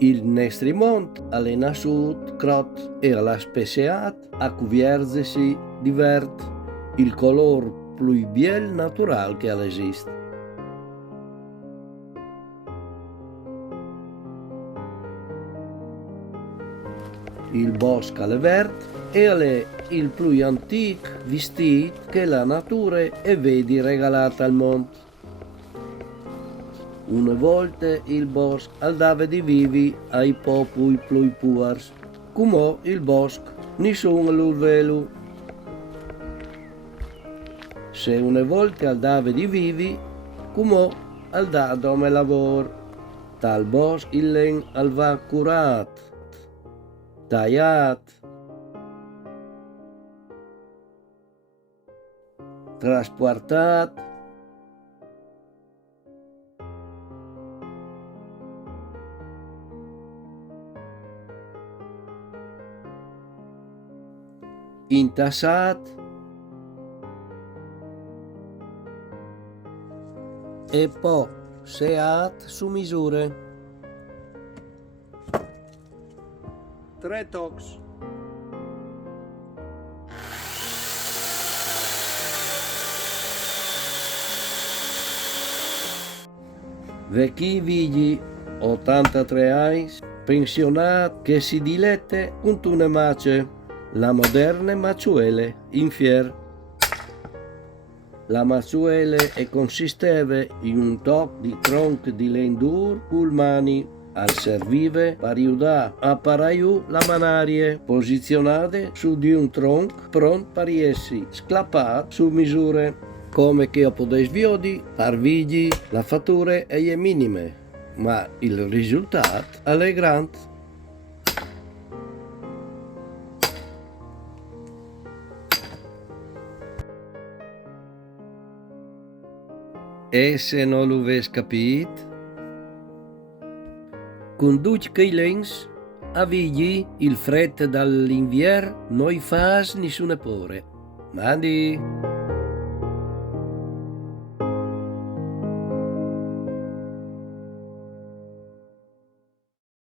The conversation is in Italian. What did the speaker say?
Il nostro mondo è nasciuto, crot e alla speseat a cuvierzesi divert il color più biel natural che esiste. Il bosco è verde e è il più antico vestito che la natura e vedi regalata al mondo. Una volta il bosco andava di vivi ai popoli più puari, come il bosco nessuno lo velo. Se una volta andava di vivi, come al dome lavoro, tal bosco il len al va curato, tagliato, trasportato, intassato e poi seat su misure. 3 tocs. Vecchi vigli, 83 anni, pensionato che si dilette con una mace, la moderna maciuele in fier. La maciuele consisteva in un toc di tronco di lendur col mani al servive per aiutare a paraiù la manarie posizionate su di un tronco pronto per essere sclappato su misure. Come che potete vedere, per vigli la fattura è minima, ma il risultato è grande. E se non lo avete capito? Con 2 kg a vigli il freddo dall'inverno non fa nessuna pore. Mandi!